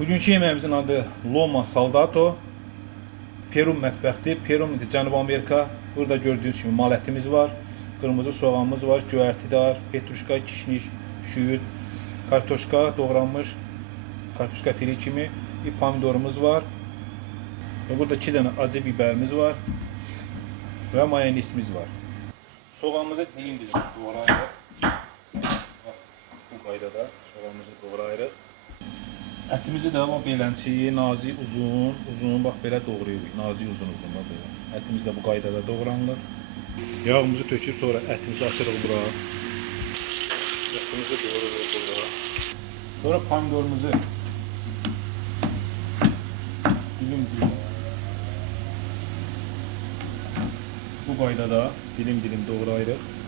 Bugünkü yemeğimizin adı Loma Saldato. Peru mətbəxdir. Peru Cənubi Amerika. Burada gördüğünüz kimi mal ətimiz var. Qırmızı soğanımız var. Göyərti var. Petruşka, kişniş, şüyüd, kartoşka doğranmış. Kartoşka fili kimi. Bir pomidorumuz var. Ve burada 2 dənə acı biberimiz var. Ve mayonesimiz var. Soğanımızı dilim doğrayırıq. Bu qaydada soğanımızı doğrayırıq. Ətimizi də beləncəyi, nazik, uzun, bax belə doğrayırıq. Nazik, uzun da belə. Ətimiz də bu qaydada doğranılır. Yağımızı töküb sonra ətimizi atırıq bura. Ətimizi doğruruq bura. Sonra pomidorumuzu dilim bu qaydada dilim doğrayırıq.